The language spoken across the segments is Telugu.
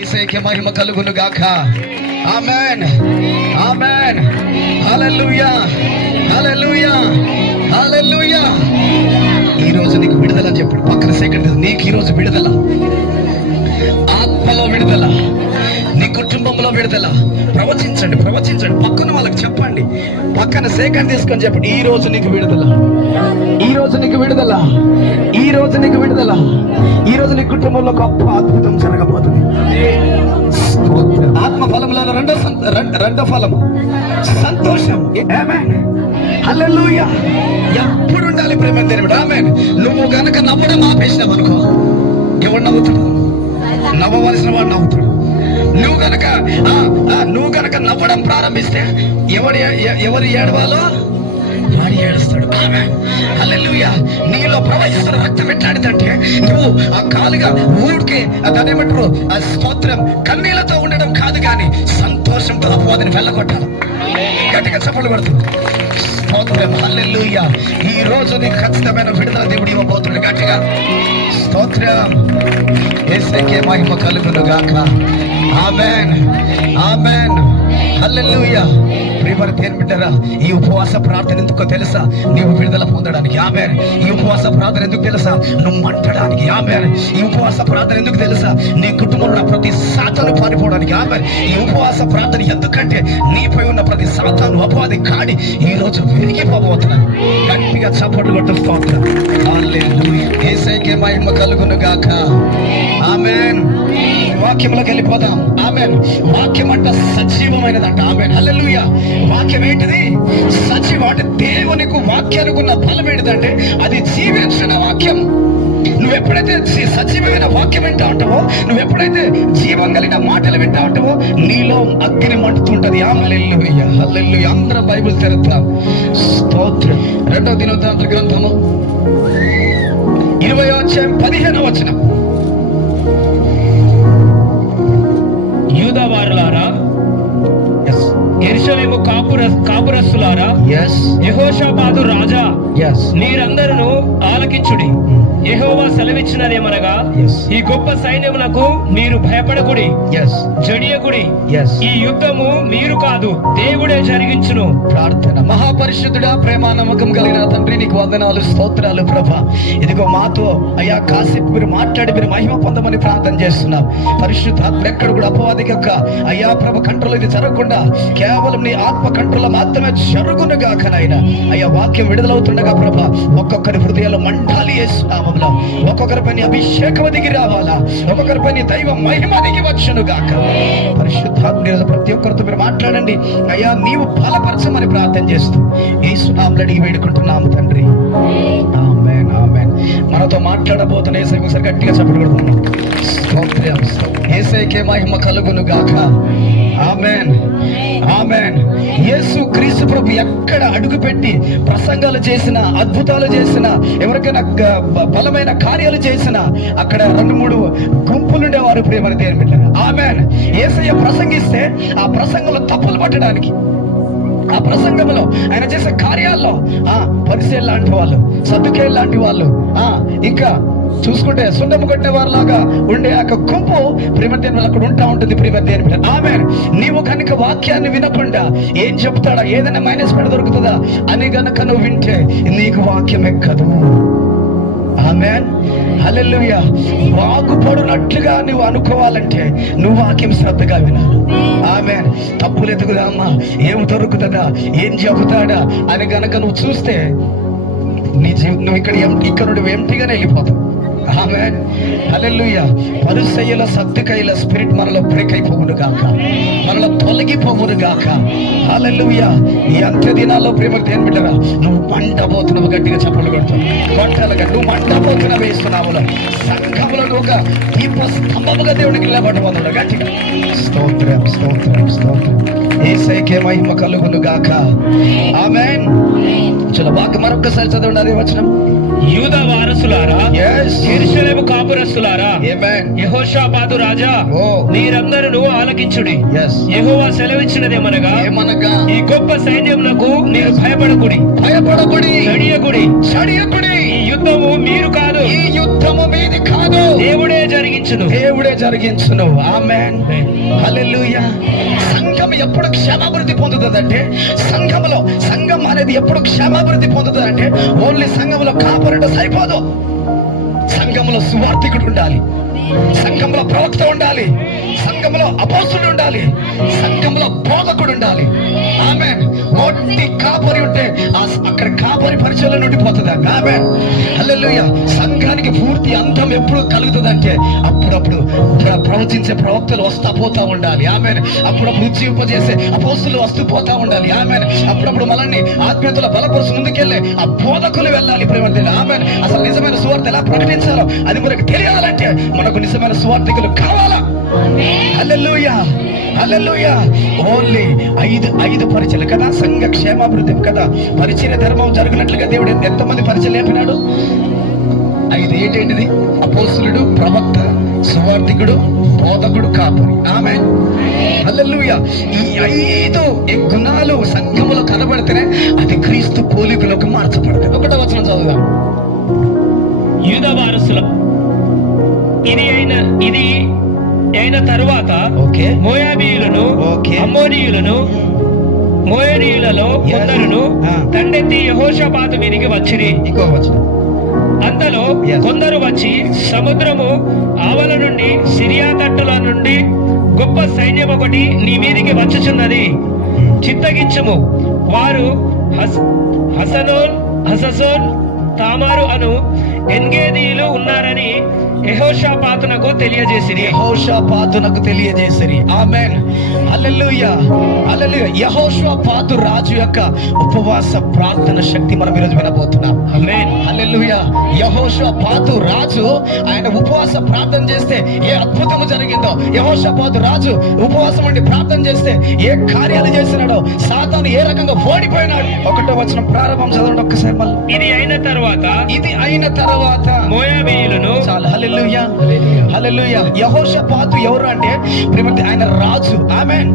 యేసుకే మహిమ కలుగును గాక. ఆమేన్ ఆమేన్. హల్లెలూయా హల్లెలూయా హల్లెలూయా. ఈ రోజు నీకు విడుదల చెప్పండి. పక్కన సెకండ్, నీకు ఈ రోజు విడుదల, ఆత్మలో విడుదల, నీ కుటుంబంలో విడుదల. ప్రవచించండి ప్రవచించండి, పక్కన వాళ్ళకి చెప్పండి. పక్కన సెకండ్ తీసుకొని చెప్పండి. ఈ రోజు నీకు విడుదల, ఈ రోజు నీకు విడుదల, ఈ రోజు నీకు విడుదల. ఈ రోజు నీ కుటుంబంలో గొప్ప అద్భుతం జరగబోతుంది. ఆత్మ ఫలంలో రెండో ఫలము సంతోషం. ఆమేన్ హల్లెలూయా. ఎప్పుడు ఉండాలి ప్రేమ దేవుడు. ఆమేన్. నువ్వు గనక నవ్వడం ఆపేసినావు అనుకో, ఎవడు నవ్వుతాడు? నవ్వవలసిన వాడు నవ్వుతాడు. నువ్వు గనక నవ్వడం ప్రారంభిస్తే ఎవరు ఏడవాలో వాడు ఏడుస్తాడు. ఆమేన్ హల్లెలూయా. నీలో ప్రవహిస్తున్న రక్తం ఎట్లాంటిదంటే, నువ్వు ఆ కాలుగా ఊరికే దాన్ని ఏమంటారు, ఆ స్తోత్రం కన్నీళ్లతో ఉండడం కాదు, కానీ సంతోషంతో అపవాదిని వెళ్ళగొట్టాలి. గట్టిగా చప్పట్లు కొడుతుంది. స్తోత్రం హల్లెలూయా. ఈ రోజు నీకు ఖచ్చితమైన విడుదల దేవుడు ఇవ్వబోతున్నాడు. గట్టిగా స్తోత్రం. యేసుకే మహిమ కలుగును గాక. ఆమేన్ ఆమేన్ హల్లెలూయా. ప్రియమైన దేవుని బిడ్డలారా, ఈ ఉపవాస ప్రార్థన ఎందుకో తెలుసా? నీవు విడుదల పొందడానికి. ఆమేన్. ఈ ఉపవాస ప్రార్థన ఎందుకు తెలుసా? నువ్వు మంటడానికి. ఆమేన్. ఈ ఉపవాస ప్రార్థన ఎందుకు తెలుసా? నీ కుటుంబంలో ప్రతి సాతాను పారిపోవడానికి. ఆమేన్. ఈ ఉపవాస ప్రార్థన ఎందుకంటే, నీపై ఉన్న ప్రతి సాతాను అపవాది కాడి ఈ రోజు విరిగిపోబోతున్నాను. గట్టిగా చప్పట్లు కొట్టుస్తూ ఉంటాను. హల్లెలూయా. యేసుకే మహిమ కలుగును గాక. ఆమేన్. వాక్యంలోకి వెళ్ళిపోదాం. ఆమేన్. వాక్యం అంట సజీవమైనదంట. ఆమేన్ హల్లెలూయా. వాక్యం ఏంటిది? సజీవం. అంటే దేవునికి వాక్యానికి ఉన్న బలం ఏంటిదంటే, అది జీవించిన వాక్యం. నువ్వు ఎప్పుడైతే సజీవమైన వాక్యం వింటా ఉంటావో, నువ్వు ఎప్పుడైతే జీవం కలిగిన మాటలు వింటా ఉంటావో, నీలో అగ్ని మండుతుంటది. హల్లెలూయా హల్లెలూయా. అందరూ బైబిల్ తెరుద్దాం. స్తోత్రం. 2వ దినవృత్తాంత గ్రంథము 20వ అధ్యాయం 15వ వచనం. యూదావారులారా, యెరూషలేము కాపురస్తులారా, యెహోషాపాతు రాజా, మీరందరూ ఆలకించుడి. యెహోవా సెలవిచ్చినదేమనగా, ఈ గొప్ప సైన్యమునకు మీరు భయపడకుడి, జడియకుడి. ఈ యుద్ధము మీరు కాదు, దేవుడే జరిగించును. ప్రార్థన. మహాపరిశుద్ధుడా, ప్రేమ నమ్మకం కలిగిన తండ్రి, నీకు వందనాలు స్తోత్రాలు ప్రభా. ఇదిగో మాతో అయ్యా కాసేపు మీరు మాట్లాడి మీరు మహిమ పొందమని ప్రార్థన చేస్తున్నాం. పరిశుద్ధాత్మ ఎక్కడ కూడా అపవాది యొక్క అయ్యా ప్రభ కంట్రోల్ ఇది జరగకుండా కేవలం నీ ఆత్మ కంట్రోల్ మాత్రమే జరుగునుగా. కనైనా అయ్యా వాక్యం విడుదలవుతుండగా ప్రభ, ఒక్కొక్కరి హృదయాల్లో మండాలి యేసునామములో. ఒక్కొక్కరిపై అభిషేకం దిగి రావాలా, ఒక్కొక్కరిపై దైవ మహిమ దిగి వచ్చును గాక. పరిశుద్ధాత్మ ప్రతి ఒక్కరితో మీరు మాట్లాడండి అయ్యా, నీవు బలపరచమని ప్రార్థన చేస్తూ యేసునామములో అడిగి వేడుకుంటున్నాము తండ్రి. ఆమేన్ ఆమేన్. మనతో మాట్లాడబోతున్న యేసయ్య ఒకసారి గట్టిగా చప్పట్లు కొడుతున్నాం. స్తోత్రం. యేసయ్యకే మహిమ కలుగును గాక. ఆమేన్ ఆమేన్. యేసు క్రీస్తు ప్రభు ఎక్కడ అడుగుపెట్టి ప్రసంగాలు చేసిన, అద్భుతాలు చేసిన, ఎవరికైనా బలమైన కార్యాలు చేసిన, అక్కడ 2-3 గుంపులుండేవారు ప్రియమైన దేవుని బిడ్డలారా. ఆమేన్. యేసయ్య ప్రసంగిస్తే ఆ ప్రసంగంలో తప్పులు పట్టడానికి, ఆ ప్రసంగంలో ఆయన చేసే కార్యాల్లో పరిసయ్యులు లాంటి వాళ్ళు, సద్దుకేయులు లాంటి వాళ్ళు, ఇంకా చూసుకుంటే సున్నం కొట్టే వారి లాగా ఉండే ఆ గుంపు ప్రేమదేవుని అక్కడ ఉంటా ఉంటుంది. ప్రేమదేవుని ఆమేన్. నీవు కనుక వాక్యాన్ని వినకుండా ఏం చెప్తాడా, ఏదైనా మైనస్ పెడ దొరుకుతుందా అని గనక నువ్వు వింటే నీకు వాక్యం ఎక్కదు. ఆమేన్ హల్లెలూయా. బాగుపడునట్లుగా నువ్వు అనుకోవాలంటే నువ్వు వాక్యం శ్రద్ధగా వినాలి. ఆమేన్. తప్పులు ఎదుగుదామా, ఏం దొరుకుతుందా, ఏం చెబుతాడా అని గనక నువ్వు చూస్తే నీ నువ్వు ఇక్కడ నుండి ఎంటీగానే వెళ్ళిపోతావు. ఆమేన్ హల్లెలూయా. పరిసయ్యుల సద్దుకైల స్పిరిట్ మనలో బ్రేక్ అయిపోవును గాక, మనలో తొలగిపోవును గాక. హల్లెలూయా. ఈ అంత్య దినాల్లో ప్రేమ దేని బిడ్డరా, నువ్వు మంటబోతున్నావు. గట్టిగా చప్పట్లు కొడతావు. కొట్టాలుగా నువ్వు మంటబోతున్నా వేస్తున్నావులో, సంఘములో నువ్వు ఒక దీప స్తంభముగా దేవుడికి నిలబడబోతున్నావు. గట్టిగా స్తోత్రం స్తోత్రం స్తోత్రం. యేసయ్యకే మహిమ కలుగును గాక. ఆమేన్. చలో వాక్యం మరొకసారి చదవండి. అదే వచనం. యూదా వారసులారా, యెరూషలేము కాపురస్తులారా, యెహోషాపాతు రాజా, మీరందరూ ఆలకించుడి. యెహోవా సెలవిచ్చినదేమనగా, ఈ గొప్ప సైన్యమునకు మీరు భయపడకుడి, జడియకుడి. ఈ యుద్ధము మీరు కాదు, ఈ యుద్ధము మీది కాదు, దేవుడే జరిగించును. దేవుడే జరిగించును. ఆమేన్, హల్లెలూయా. సంఘం ఎప్పుడు క్షమాభివృద్ధి పొందుతుందంటే, సంఘం అనేది ఎప్పుడు క్షమాభివృద్ధి పొందుతుందంటే, ఓన్లీ సంఘంలో కాపరిట సరిపోదు. సంఘంలో సువార్థికుడు ఉండాలి, సంఘంలో ప్రవక్త ఉండాలి, సంఘంలో అపోస్తుడు ఉండాలి, సంఘంలో బోధకుడు ఉండాలి. ఆమేన్. ఒట్టి కాపరి ఉంటే అక్కడ కాపరి పరిచయం ఉండిపోతుంది. ఆమేన్, హల్లెలూయా. సంఘానికి పూర్తి అంతం ఎప్పుడు కలుగుతుందంటే అప్పుడప్పుడు ప్రవచించే ప్రవక్తలు వస్తా పోతా ఉండాలి. ఆమేన్. అప్పుడప్పుడు ఉజ్జీవింపజేసే అపోస్తులు వస్తూ పోతా ఉండాలి. ఆమేన్. అప్పుడప్పుడు మనల్ని ఆత్మీయతలో బలపరుచు ముందుకెళ్ళే ఆ బోధకులు వెళ్ళాలి. ప్రేమదేవుడు, ఆమేన్. అసలు నిజమైన సువార్త ఎలా ప్రకటించాలో అది మనకు తెలియాలంటే మనకు నిజమైన సువార్థికులు కావాలా. హల్లెలూయా, హల్లెలూయా. ఓన్లీ ఐదు పరిచయలు కదా, సంఘ క్షేమాభివృద్ధి కదా, పరిచయ ధర్మం జరిగినట్లుగా దేవుడు ఎంతమంది పరిచయం లేపినాడు? 5 ఏంటేంటిది? అపోస్తులుడు, ప్రవక్త, సువార్థికుడు, బోధకుడు, కాపరి. ఆమేన్, హల్లెలూయా. ఈ 5 గుణాలు సంఘములో కనబడితేనే అది క్రీస్తు పోలికలోకి మార్చబడుతుంది. 1వ వచనం చదువుదాం. యూదా వారసుల ఇది అయిన తరువాత మోయాబీయులను, అమ్మోనీయులను, మోయానీయులలో కొందరును దండెత్తి యెహోషాపాతు మీదికి వచ్చిరి. అంతలో కొందరు వచ్చి, సముద్రము ఆవల నుండి, సిరియా తట్టుల నుండి గొప్ప సైన్యం ఒకటి నీ మీదికి వచ్చుచున్నది, చిత్తగించుము. వారు హససోన్, తామారు అను ఎన్గేదీయులు ఉన్నారని యెహోషాపాతునకు తెలియజేసిరి. ఆమేన్, హల్లెలూయా, హల్లెలూయా. యెహోషాపాతు రాజు యొక్క ఉపవాస ప్రార్థన శక్తి మనం ఈరోజు వినబోతున్నాం. ఆమేన్, హల్లెలూయా. యెహోషాపాతు రాజు ఆయన ఉపవాస ప్రార్థన చేస్తే ఏ అద్భుతము జరిగిందో, యెహోషాపాతు రాజు ఉపవాసం ఉండి ప్రార్థన చేస్తే ఏ కార్యాలు చేసినాడో, సాతాను ఏ రకంగా ఓడిపోయినాడు. 1వ వచనం ప్రారంభం చదవండి ఒక్కసారి మళ్ళీ. ఇది అయిన తర్వాత మోయాబీయులను, చాలా హల్లెలూయా, హల్లెలూయా. యెహోషాపాతు ఎవరు అంటే ఆయన రాజు. ఆమేన్.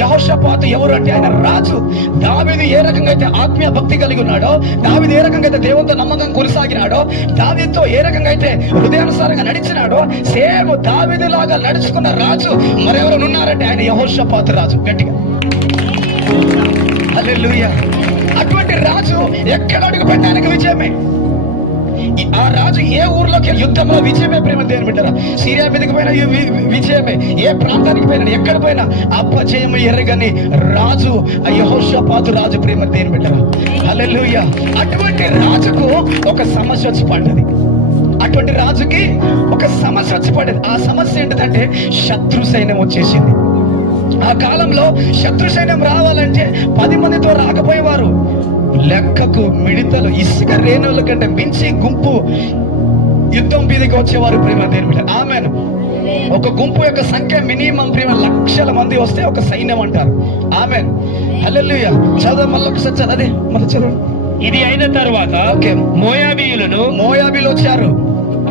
యెహోషాపాతు ఎవరు అంటే ఆయన రాజు. దావీదు ఏ రకంగా అయితే ఆత్మీయ భక్తి కలిగి ఉన్నాడో, దావీదు ఏ రకంగా అయితే దేవునితో నమ్మకం కొనసాగినాడో, దావీదుతో ఏ రకంగా అయితే హృదయానుసారంగా నడిచినాడో, సేమ్ దావీదు లాగా నడుచుకున్న రాజు మరెవరు ఉన్నారంటే ఆయన యెహోషాపాతు రాజు. గట్టిగా హల్లెలూయా. అటువంటి రాజు ఎక్కడ అడుగు పెట్టడానికి విజయమే. ఆ రాజు ఏ ఊర్లోకి యుద్ధంలో విజయమే. ప్రేమ దేవుని బిడ్డలారా, సిరియా మీదకి పోయినా విజయమే, ఏ ప్రాంతానికి పోయినా ఎక్కడ పోయినా అపజయము ఎరగని రాజు యెహోషాపాతు రాజు. ప్రేమ దేవుని బిడ్డలారా, హల్లెలూయా. అటువంటి రాజుకు ఒక సమస్య వచ్చి పడ్డది. అటువంటి రాజుకి ఒక సమస్య వచ్చి పడ్డది. ఆ సమస్య ఏంటంటే శత్రు సైన్యం వచ్చేసింది. ఆ కాలంలో శత్రు సైన్యం రావాలంటే 10 మందితో రాకపోయేవారు. లెక్కకు మిడతలు, ఇసుక రేణువుల కంటే మించి గుంపు యుద్ధం మీదకి వచ్చేవారు. ప్రేమ దేవుని. ఆమేన్. ఒక గుంపు యొక్క సంఖ్య మినిమం ప్రేమ లక్షల మంది వస్తే ఒక సైన్యం అంటారు. ఆమేన్, హల్లెలూయా. చదువు మళ్ళీ ఒకసారి చదవదే మళ్ళీ చదువు. ఇది అయిన తర్వాత మోయాబీలు వచ్చారు,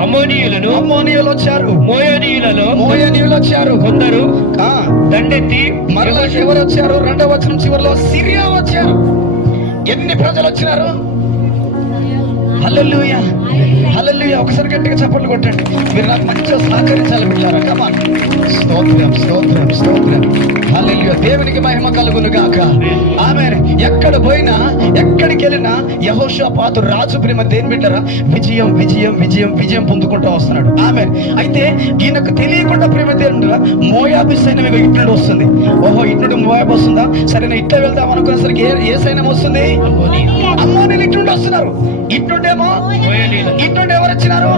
అమ్మోనీయులు వచ్చారు, మోయానీయులు వచ్చారు. కొందరు దండెత్తి మరలా ఎవరు వచ్చారు? 2వ వచనం చివరిలో సిరియా వచ్చారు. ఎన్ని ప్రజలు వచ్చినారు? హల్లెలూయా, హల్లెలూయా. ఒకసారి గట్టిగా చప్పట్లు కొట్టండి. మీరు నాకు మంచిగా సహకరించాలి బిడ్డారా. కమాన్. స్తోత్రం, స్తోత్రం, స్తోత్రం. హల్లెలూయా. దేవునికి మహిమ కలుగును గాక. ఆమేన్. ఎక్కడ పోయినా ఎక్కడికి వెళ్ళినా యెహోషాపాతు రాజు ప్రేమ దేవుని బిడ్డరా విజయం విజయం విజయం విజయం పొందుకుంటూ వస్తున్నాడు. ఆమేన్. అయితే ఈయనకు తెలియకుండా ప్రేమ దేవుని మోయాబు సైన్యం ఇటు నుండి వస్తుంది. ఓహో, ఇటు నుండి మోయాబు వస్తుందా? సరే ఇట్లా వెళ్దాం అనుకునేసరికి ఏ సైన్యం వస్తుంది? అమ్మోనీయులు ఇటు నుండి వస్తున్నారు. ఇటు నుండేమో ఇటు నుండి ఎవరు వచ్చినారు?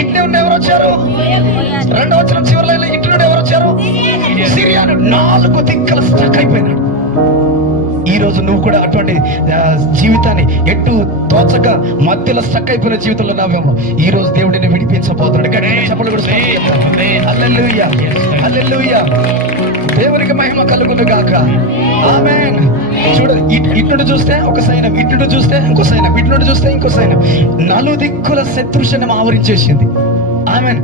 ఇటు నుండి ఎవరు వచ్చారు? 2వ వచనం చివరిలో ఇటు నుండి ఎవరు వచ్చారు? సిరియాను. 4 దిక్కల స్ట్రక్ అయిపోయినాడు. ఈ రోజు నువ్వు కూడా అటువంటి జీవితాన్ని ఎటు తోచక మధ్యలో స్ట్రక్ అయిపోయిన జీవితంలో ఉన్నావేమో. ఈ రోజు దేవుడిని విడిపించబోతున్నాడు. చెప్పలు కూడా. హల్లెలూయా, హల్లెలూయా. దేవునికి మహిమ కలుగును గాక. ఆమేన్. చూడు, ఇటు చూస్తే ఒక సైన్యం, ఇటు చూస్తే ఇంకో సైన్యం, ఇటు చూస్తే ఇంకో సైన్యం. 4 దిక్కుల శత్రు సైన్యం ఆవరించేసింది. ఆమెన్.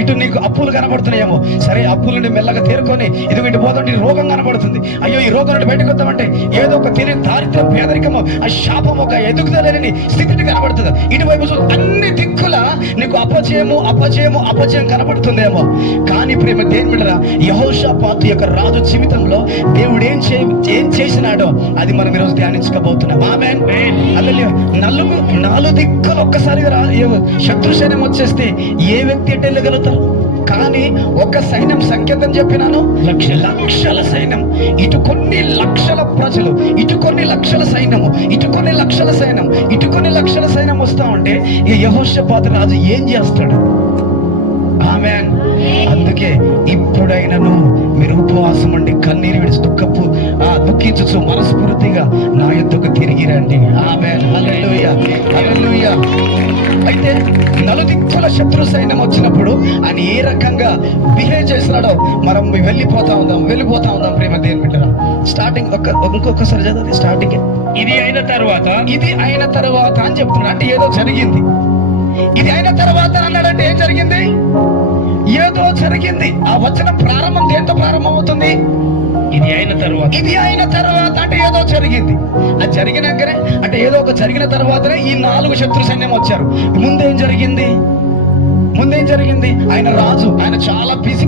ఇటు నీకు అప్పులు కనబడుతున్నాయేమో, సరే అప్పుల నుండి మెల్లగా తేరుకొని ఇటు పోతుంటే రోగం కనబడుతుంది. అయ్యో ఈ రోగం నుండి బయటకు వద్దామంటే ఏదో ఒక తెలియని దారిద్ర్యం, పేదరికము, ఆ శాపం, ఒక ఎదుగుదలని స్థితిని కనబడుతుంది. ఇటువైపు అన్ని దిక్కుల నీకు అపజయం కనబడుతుందేమో. కానీ ప్రేమ దేని బిడ్డరా, యెహోషాపాతు యొక్క రాజు జీవితంలో దేవుడు ఏం చేసినాడో అది మనం ఈరోజు ధ్యానించకపోతున్నాం. ఆమేన్. హల్లెలూయా. నాలుగు దిక్కులు ఒక్కసారిగా శత్రు సైన్యం వచ్చేస్తే ఏ వ్యక్తి ఎటు వెళ్ళగలుగుతారు? కానీ ఒక సైన్యం సంకేతం చెప్పినాను, లక్షల సైన్యం. ఇటు కొన్ని లక్షల ప్రజలు, ఇటు కొన్ని లక్షల సైన్యము, ఇటు కొన్ని లక్షల సైన్యం, ఇటు కొన్ని లక్షల సైన్యం వస్తా ఉంటే ఈ యెహోషాపాతు రాజు ఏం చేస్తాడు? ఆమేన్. అందుకే ఇప్పుడైనను మీరు ఉపవాసం ఉండి కన్నీరు విడిచి దుఃఖించు మనస్ఫూర్తిగా నా యొద్దకు తిరిగి రండి. ఆమేన్. హల్లెలూయా, హల్లెలూయా. అయితే నలుదిక్కుల శత్రు సైన్యం వచ్చినప్పుడు ఆయన ఏ రకంగా బిహేవ్ చేస్తున్నాడో మనం వెళ్ళిపోతా ఉందాం ప్రేమ దేవుని బిడ్డలారా. స్టార్టింగ్ ఇంకొకసారి చదవండి. స్టార్టింగ్ ఇది అయిన తర్వాత అని చెప్తున్నాడు. అంటే ఏదో జరిగింది. ఇది అయిన తర్వాత అన్నాడంటే ఏం జరిగింది? ఏదో జరిగింది. ఆ వచనం ప్రారంభం దేంతో ప్రారంభం అవుతుంది? ఇది అయిన తర్వాత అంటే ఏదో జరిగింది. అది జరిగినాకనే, అంటే ఏదో ఒక జరిగిన తర్వాతనే ఈ 4 శత్రు సైన్యం వచ్చారు. ముందేం జరిగింది? ఆయన రాజు, ఆయన చాలా బిజీ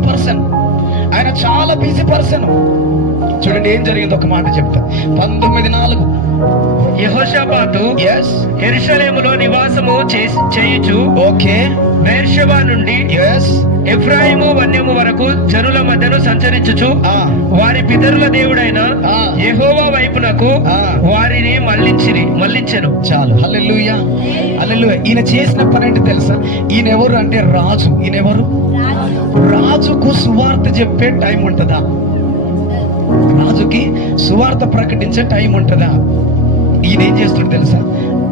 పర్సన్. చూడండి ఏం జరిగింది, ఒక మాట చెప్తా. 19:4 యెహోషాపాతు యెరూషలేములో నివాసము చేయుచు బెర్షెబా నుండి ఎఫ్రాయిము వన్యము వరకు జనుల మధ్యను సంచరించుచు వారి పితరుల దేవుడైన యెహోవా వైపునకు వారిని మళ్ళించెను. చాలు. హల్లెలూయా, హల్లెలూయా. ఈయన చేసిన పని ఏంటి తెలుసా? ఈయన ఎవరు అంటే రాజు. రాజుకు సువార్త చెప్పే టైం ఉంటుందా? రాజుకి సువార్త ప్రకటించే టైం ఉంటుందా? ఈయన ఏం చేస్తాడు తెలుసా?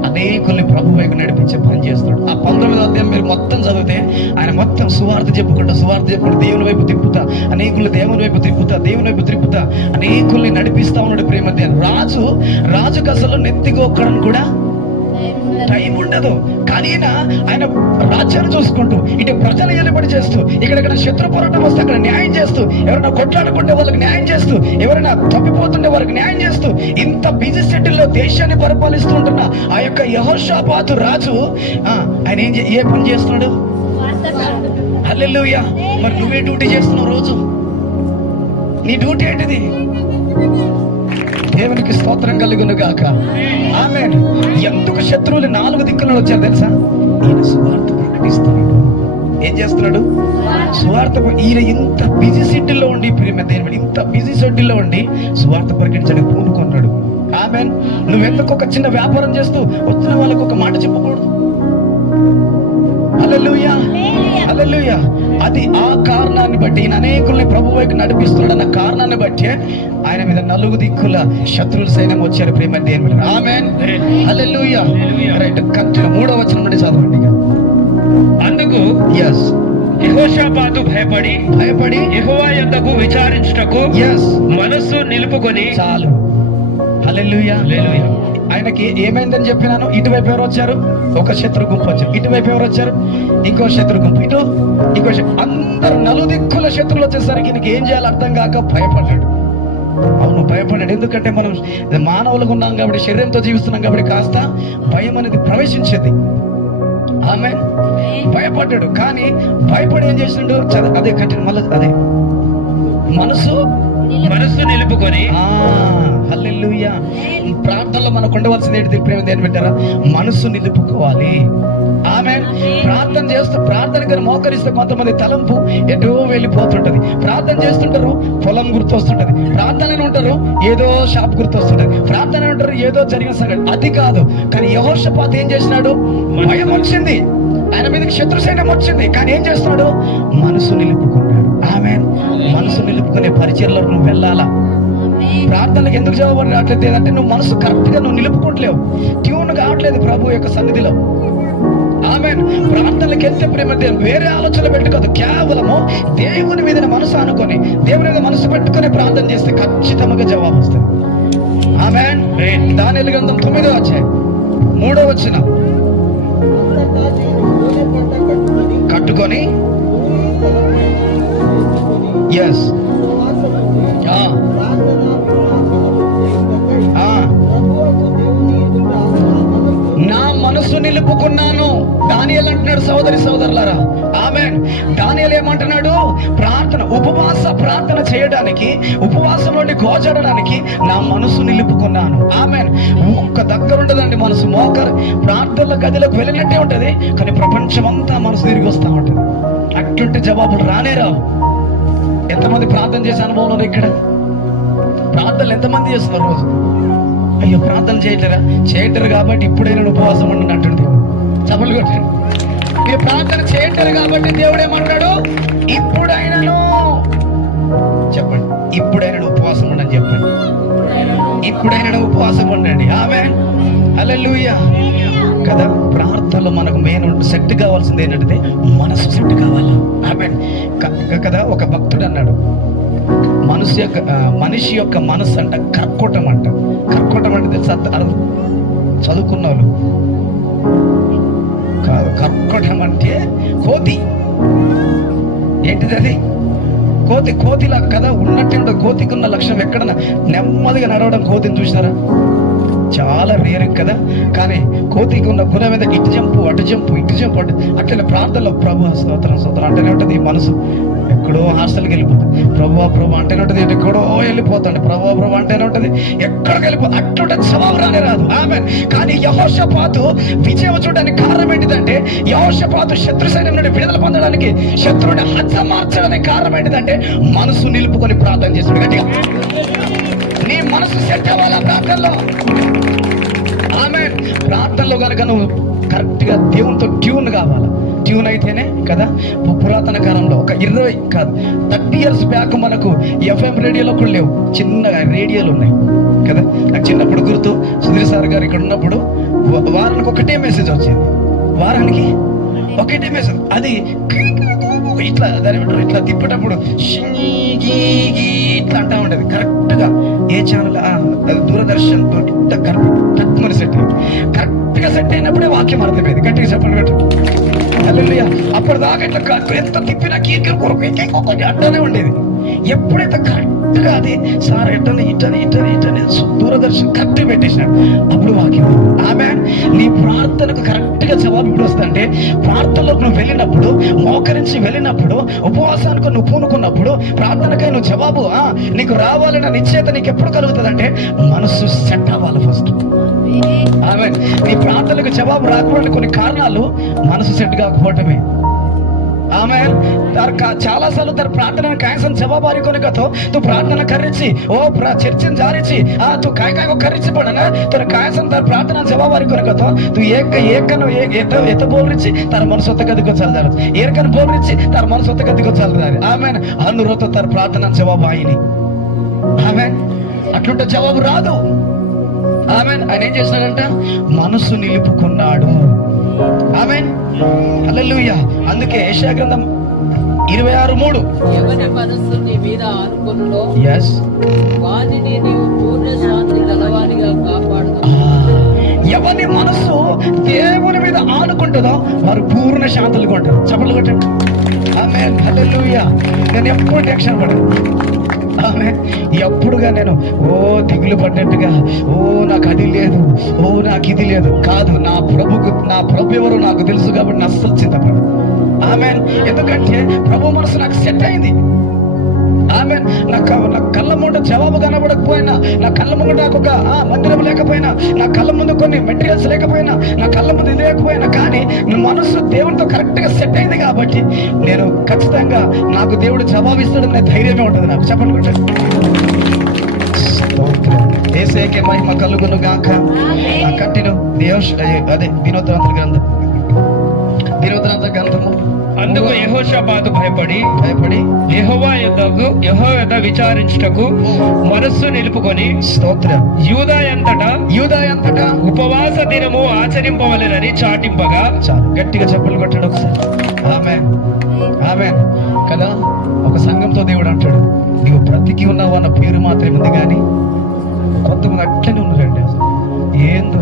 అనేకుల్ని ప్రభు వైపు నడిపించే పని చేస్తాడు. ఆ 19వ అధ్యాయం మీరు మొత్తం చదివితే ఆయన మొత్తం సువార్త చెప్పుకుంటా దేవుని వైపు తిప్పుతా, అనేకుల్ని దేవుని వైపు తిప్పుతా అనేకుల్ని నడిపిస్తా ఉన్నాడు. ప్రేమ రాజుకు అసలు నెత్తిగొక్కడం కూడా టైం ఉండదు. కానీ ఆయన రాజ్యాన్ని చూసుకుంటూ ఇటు ప్రజలు ఏలుబడి చేస్తూ, ఇక్కడ శత్రు పోరాటం వస్తే అక్కడ న్యాయం చేస్తూ, ఎవరైనా కొట్లాడుకుంటే వాళ్ళకి న్యాయం చేస్తూ, ఎవరైనా తప్పిపోతుంటే వాళ్ళకి న్యాయం చేస్తూ, ఇంత బిజీ షెడ్యూల్లో దేశాన్ని పరిపాలిస్తూ ఉంటున్న ఆ యొక్క యెహోషాపాతు రాజు ఆయన ఏ పని చేస్తున్నాడు? హల్లెలూయా. మరి నువ్వే డ్యూటీ చేస్తున్నావు రోజు? నీ డ్యూటీ ఏంటిది? దేవునికి స్తోత్రం కలుగును గాక. ఆమేన్. ఎందుకు శత్రువులు 4 దిక్కుల్లో వచ్చారు తెలుసా? ఈయన సువార్త ప్రకటిస్తున్నాడు. ఏం చేస్తున్నాడు? సువార్త. ఈయన ఇంత బిజీ షెడ్యూల్లో ఉండి, ప్రేమ దేవుడు ఇంత బిజీ షెడ్యూల్లో ఉండి సువార్త ప్రకటించడానికి పూనుకున్నాడు. ఆమేన్. నువ్వెందుకు ఒక చిన్న వ్యాపారం చేస్తూ వచ్చిన వాళ్ళకు ఒక మాట చెప్పకూడదు? హల్లెలూయా, హల్లెలూయా. అది ఆ కారణాన్ని బట్టి, ఈయన అనేకుల్ని ప్రభు వైపు నడిపిస్తున్నాడు అన్న కారణాన్ని బట్టి ఆయన మీద 4 దిక్కుల శత్రువుల సైన్యం వచ్చారు. ప్రేమ దేవుడు. ఆమేన్. హల్లెలూయా. రైట్. కంటిన్యూ 3వ వచనం నుండి చదవండి. అందుకు యెహోషాపాతు భయపడి యెహోవా యొద్దకు విచారించుటకు మనస్సు నిలుపుకొని. చాలు. హల్లెలూయా, హల్లెలూయా. ఆయనకి ఏమైందని చెప్పినాను? ఇటువైపు ఎవరు వచ్చారు? ఒక శత్రు గుంపు వచ్చారు. ఇటువైపు ఎవరు వచ్చారు? ఇంకో శత్రు గుంపు. ఇంకో అందరు 4 దిక్కుల శత్రువులు వచ్చేసరికి ఈయనకి ఏం చేయాలో అర్థం కాక భయపడ్డాడు. భయపడ్డాడు. ఎందుకంటే మనం మానవులుగా ఉన్నాం కాబట్టి, శరీరంతో జీవిస్తున్నాం కాబట్టి కాస్త భయం అనేది ప్రవేశించేది. ఆమె భయపడ్డాడు. కానీ భయపడి ఏం చేసిండు? అదే కంటిన్యూ మళ్ళీ అదే మనసు నిలుపుకొని. హల్లెలూయా. ప్రార్థనలో మనకు ఉండవలసింది ఏంటి ప్రేమ దేని పెట్టారా? మనసు నిలుపుకోవాలి. ఆమేన్. ప్రార్థన చేస్తూ ప్రార్థనకి మోకరిస్తే కొంతమంది తలంపు ఎటో వెళ్ళిపోతుంటది. ప్రార్థన చేస్తుంటారు, పొలం గుర్తొస్తుంటది. ప్రార్థనలు ఉంటారు, ఏదో షాప్ గుర్తొస్తుంటది. ప్రార్థన ఉంటారు, ఏదో జరిగిన సంగతి. అది కాదు. కానీ యెహోషాపాతు ఏం చేసినాడు? భయం వచ్చింది, ఆయన మీదకి శత్రు సైన్యం వచ్చింది. కానీ ఏం చేస్తున్నాడు? మనసు నిలుపుకున్నాడు. ఆమేన్. మనసు నిలుపుకునే పరిచర్లో నువ్వు వెళ్ళాలా? ప్రార్థనలకు ఎందుకు జవాబు రావట్లేదు అంటే నువ్వు మనసు కరెక్ట్ గా నువ్వు నిలుపుకోవట్లేవు, ట్యూన్ కావట్లేదు ప్రభు యొక్క సన్నిధిలో. ఆమేన్. ప్రార్థనలకు వెళ్తే ప్రేమ వేరే ఆలోచనలు పెట్టుకోదు, కేవలము దేవుని మీద మనసు అనుకొని, దేవుని మీద మనసు పెట్టుకుని ప్రార్థన చేస్తే ఖచ్చితంగా జవాబు వస్తుంది. ఆమేన్. దానియేలు గ్రంథం 9వ అధ్యాయం 3వ వచనం. కట్టుకొని ఎస్ నా మనసు నిలుపుకున్నాను. దానియేలు అంటున్నాడు, సోదరి సోదరులారా, ఆమేన్. దానియేలు ఏమంటున్నాడు? ప్రార్థన, ఉపవాస ప్రార్థన చేయడానికి, ఉపవాసం నుండి గోచడడానికి నా మనసు నిలుపుకున్నాను. ఆమేన్. ఒక్క దగ్గర ఉండదండి మనసు. మోకరు ప్రార్థనల గదిలోకి వెళ్ళినట్టే ఉంటది, కానీ ప్రపంచం అంతా మనసు తిరిగి వస్తూ ఉంటది. అట్లుంటే జవాబులు రానే రావు. ఎంతమంది ప్రార్థన చేసే అనుభవంలో ఇక్కడ ప్రార్థనలు ఎంతమంది చేస్తున్నారు రోజు? అయ్యో ప్రార్థన చేయటరు కాబట్టి ఇప్పుడైనా ఉపవాసం ఉండండి అంటుంది దేవుడు. చపలు కొట్టండి. మీరు ప్రార్థన చేయటరు కాబట్టి దేవుడు ఏమంటాడు? ఇప్పుడైనాను చెప్పండి, ఇప్పుడైనా ఉపవాసం ఉండని చెప్పండి. ఇప్పుడైనా ఉపవాసం ఉండండి. ఆమేన్, హల్లెలూయా. కదా, ప్రార్థనలో మనకు మెయిన్ సెట్ కావాల్సింది ఏంటంటే మనసు సెట్ కావాలి. ఆమేన్. కదా, ఒక భక్తుడు అన్నాడు, మనిషి యొక్క మనసు అంట కర్కోటం అంట. కర్కోటం అంటే తెలుసా? చదువుకున్న వాళ్ళు కాదు. కర్కోటం అంటే కోతి. ఏంటిది అది? కోతిలా కదా ఉన్నట్టే ఉంటుంది. కోతికి ఉన్న లక్షణం ఎక్కడన్నా నెమ్మదిగా నడవడం. కోతిని చూసినారా? చాలా రేరు కదా. కానీ కోతికి ఉన్న గుణం మీద ఇటు జంపు అటు జంపు ఇటు జంపు అట్లనే ప్రార్థనలో ప్రభు స్తోత్రం స్తోత్రం అంటేనే ఉంటుంది. ఈ మనసు ఎక్కడో హాస్టల్కి వెళ్ళిపోతుంది. ప్రభు అంటేనే ఉంటుంది, ఎక్కడో వెళ్ళిపోతాడు. ప్రభు అంటేనే ఉంటుంది, ఎక్కడికి వెళ్ళిపోతుంది. అట్లుంటే జవాబు రానే రాదు. ఆమె. కానీ యెహోషాపాతు విజయం చూడడానికి కారణం ఏంటిదంటే, యెహోషాపాతు శత్రు సైన్యం నుండి విడుదల పొందడానికి, శత్రువుని హతమార్చడానికి కారణం ఏంటిదంటే మనసు నిలుపుకొని ప్రార్థన చేస్తాడు. గట్టిగా నీ మనసు సెట్ అవ్వాలా ప్రార్థనలో. ఆమేన్. ప్రార్థనలో కనుక నువ్వు కరెక్ట్ గా దేవునితో ట్యూన్ కావాలా. ట్యూన్ అయితేనే కదా. పురాతన కాలంలో ఒక 20 కాదు 30 years బ్యాక్ మనకు FM రేడియోలో కూడా లేవు, చిన్నగా రేడియోలు ఉన్నాయి కదా. నాకు చిన్నప్పుడు గుర్తు, సుధీర్ సార్ గారు ఇక్కడ ఉన్నప్పుడు వారానికి ఒకటే మెసేజ్ వచ్చేది. వారానికి ఒకటే మెసేజ్. అది ఇట్లా దాని ఇట్లా తిప్పేటప్పుడు ఇట్లా అంటా ఉండేది. కరెక్ట్ గా ఏ ఛానల్, దూరదర్శన్ తక్కువ సెట్ కరెక్ట్ గా సెట్ అయినప్పుడే వాక్యం అర్థమైంది. గట్టిగా చెప్పండి పెట్టు. హల్లెలూయా. అప్పటిదాకా ఇట్లా ఎంత తిప్పినా కీర్కలు కొరకు అడ్డనే ఉండేది. ఎప్పుడైతే కరెక్ట్ గా అది సార్ ఇటని దూరదర్శన్ కరెక్ట్ పెట్టేసినాడు, అప్పుడు వాక్యం. ఆమేన్. నీ ప్రార్థనకు కరెక్ట్ గా జవాబు ఇప్పుడు వస్తుంటే, ప్రార్థనలోకి నువ్వు వెళ్ళినప్పుడు, మోకరించి వెళ్ళినప్పుడు, ఉపవాసానికి నువ్వు పూనుకున్నప్పుడు, ప్రార్థనకై నువ్వు జవాబు నీకు రావాలన్న నిశ్చయత నీకు ఎప్పుడు కలుగుతుంది అంటే మనసు సెట్ అవ్వాలి ఫస్ట్. ఆమేన్. నీ ప్రార్థనకు జవాబు రాకపోవడానికి కొన్ని కారణాలు మనసు సెట్ కాకపోవటమే. आमेन तार చాలా సార్లు तार प्रार्थना कायसन जवाब आरी कोने कथो तू प्रार्थना करेची ओ चर्चिन जारीची तू काय काय को करेची पण ना तर कायसन तार प्रार्थना जवाब आरी कोने कथो तू एक बोल रही तार मन स्वतः कदी को चल जारत एरकन बोल रही तार मन स्वतः कदी को चल जारे आमेन अनुरोध तार प्रार्थना जवाब आईनी आमेन అట్లుంటే జవాబు రాదు. ఆమెన్. ఆయన ఏం చేస్తాడంట? మనసు నిలుపుకున్నాడు. ఆమెన్, హల్లెలూయా. అందుకే యెషయా గ్రంథం 26:3 ఎవని మనస్సు నీ మీద ఆనుకొనునో yes వానిని నీవు పూర్ణ శాంతి గలవానిగా కాపాడుతావు. ఎవని మనస్సు దేవుని మీద ఆనుకుంటుందో వారు పూర్ణ శాంతులుగా ఉంటారు. చప్పట్లు కొట్టండి. ఆమేన్, హల్లెలూయా. నేను ఎప్పుడు టెన్షన్ పడను. ఆమేన్. ఎప్పుడుగా నేను దిగులు పడ్డట్టుగా నాకు అది లేదు, నాకు ఇది లేదు కాదు. నా ప్రభు ఎవరు నాకు తెలుసు కాబట్టి నా అస్సలు చింతపడను. ఆమేన్. ఎందుకంటే ప్రభు మనసు నాకు సెట్ అయింది. ఆమేన్. నా కళ్ళ ముందు జవాబు కనబడకపోయినా, నా కళ్ళ ముందు నాకు ఒక మందిరం లేకపోయినా, నా కళ్ళ ముందు కొన్ని మెటీరియల్స్ లేకపోయినా, నా కళ్ళ ముందు ఇది లేకపోయినా, కానీ నా మనసు దేవుడితో కరెక్ట్ గా సెట్ అయింది కాబట్టి నేను ఖచ్చితంగా నాకు దేవుడు జవాబు ఇస్తాడనే ధైర్యమే ఉంటుంది నాకు. చెప్పండి. యేసుకే మహిమ కలుగును గాక. కంటిన్యూ. అదే దినోత్తరాంతర గ్రంథము. అందుకు యెహోషాపాతు భయపడి యెహోవా యొద్ద విచారించుటకు మనస్సు నిలుపుకొని స్తోత్రం. యూదా ఎంతటా ఉపవాస దినము ఆచరింపవలెనని చాటింపగా. చాలు గట్టిగా చెప్పులు కొట్టాడు ఒకసారి. ఆమేన్, ఆమేన్. కదా, ఒక సంఘంతో దేవుడు అంటాడు, నీవు బ్రతికి ఉన్నావు అన్న పేరు మాత్రమే ఉంది, కానీ కొంతమంది అట్లనే ఉన్నారండి. అసలు ఏందో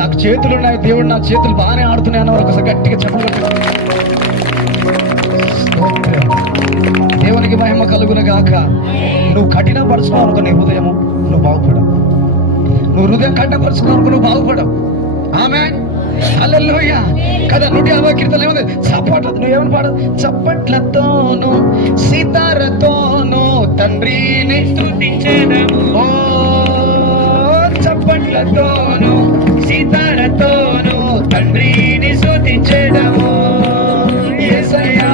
నాకు చేతులు ఉన్నాయి, దేవుడు నా చేతులు బాగానే ఆడుతున్నాయని ఒకసారి గట్టిగా చెప్పగలరు. దేవునికి మహిమ కలుగును గాక. నువ్వు కఠినపరుచున్నావు అనుకో నీ హృదయము, నువ్వు బాగుపడవు. నువ్వు హృదయం కఠినపరుచున్నావు అనుకో నువ్వు బాగుపడవు. ఆమేన్, హల్లెలూయా. కదా 150 కీర్తనలు ఏముంది? చప్పట్లు. నువ్వేమని పాడు? చప్పట్లతోను సితారతోను తండ్రిని స్తుతించెదము. ఓ చప్పట్లతోను సితారతోను తండ్రిని స్తుతించెదము. యేసయ్యా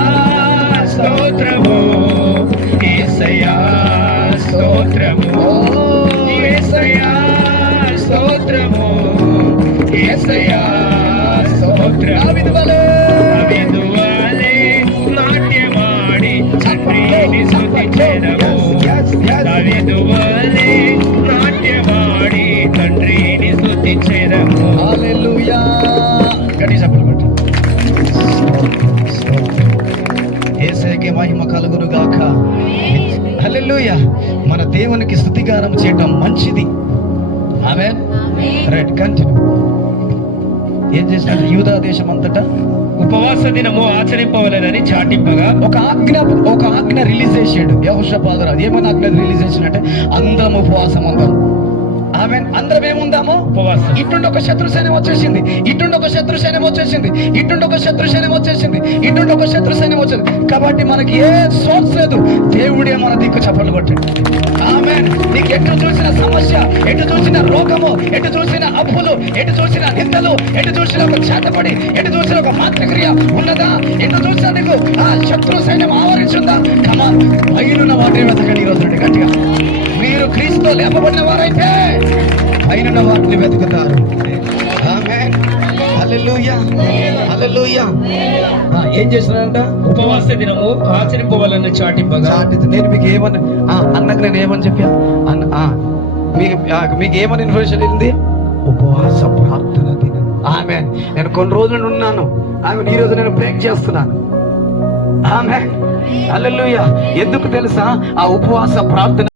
స్తోత్రము, యేసయ్యా స్తోత్రము, యేసయ్యా స్తోత్రము, యేసయ్యా స్తోత్రము. దావీదువలే నాట్యమాడి తండ్రిని స్తుతించెదము. దావీదువలే నాట్యమాడి తండ్రిని స్తుతించెదము. హల్లెలూయా. గట్టిగా చప్పట్లు కొట్టు. యేసయ్యకే మహిమ కలుగును గాక. హల్లెలూయా. మన దేవునికి స్తుతిగానం చేయడం మంచిది. ఆమేన్. Right, continue. ఏం చేసినట్టు యూదా దేశం అంతటా ఉపవాస దినము ఆచరింపవలెనని చాటింపగా ఒక ఆజ్ఞ రిలీజ్ చేసాడు యెహోషాపాతు రాజు. ఏమని ఆజ్ఞ రిలీజ్ చేసినట్టే అందరం ఉపవాసం ఉందాం. ఆమేన్. అందరం ఏముందాము? ఉపవాసం. ఇటుండి ఒక శత్రు సైన్యం వచ్చేసింది, ఇటుండి ఒక శత్రు సైన్యం వచ్చేసింది, ఇటుండి ఒక శత్రు సైన్యం వచ్చేసింది, ఇటుండి ఒక శత్రు సైన్యం వచ్చింది. కాబట్టి మనకి ఏ సోర్స్ లేదు, దేవుడే మన దిక్కు చప్పట్లు కొట్టాడు. ఆమేన్. నీకు ఎటు చూసిన సమస్య, ఎటు చూసిన రోగము, ఎటు చూసిన అప్పులు, ఎటు చూసిన నిందలు, ఎటు చూసిన ఒక చేతపడి, ఎటు చూసిన ఒక మాతృక్రియ ఉన్నదా, ఎటు చూసినా నీకు ఆ శత్రు సైన్యం ఆవరించుందా? కమాన్, పైనున్న వాటిని వెతకండి ఈ రోజు గట్టిగా. మీరు క్రీస్తుతో లేపబడిన వారైతే పైనున్న వాటిని వెతుకుతారు. ఆమేన్, హల్లెలూయా, హల్లెలూయా. ఏం చేస్తున్నారంట? ఉపవాస దినము ఆచరింపవలెనని చాటింపగా. నేను మీకు ఏమని అన్నకు నేను ఏమని చెప్పా? మీకు ఏమని ఇన్ఫర్మేషన్ వెళ్ళింది? ఉపవాస ప్రార్థన దినం. ఆమేన్. నేను కొన్ని రోజులు ఉన్నాను, ఆమె ఈ రోజు నేను బ్రేక్ చేస్తున్నాను. ఆమేన్, హల్లెలూయా. ఎందుకు తెలుసా? ఆ ఉపవాస ప్రార్థన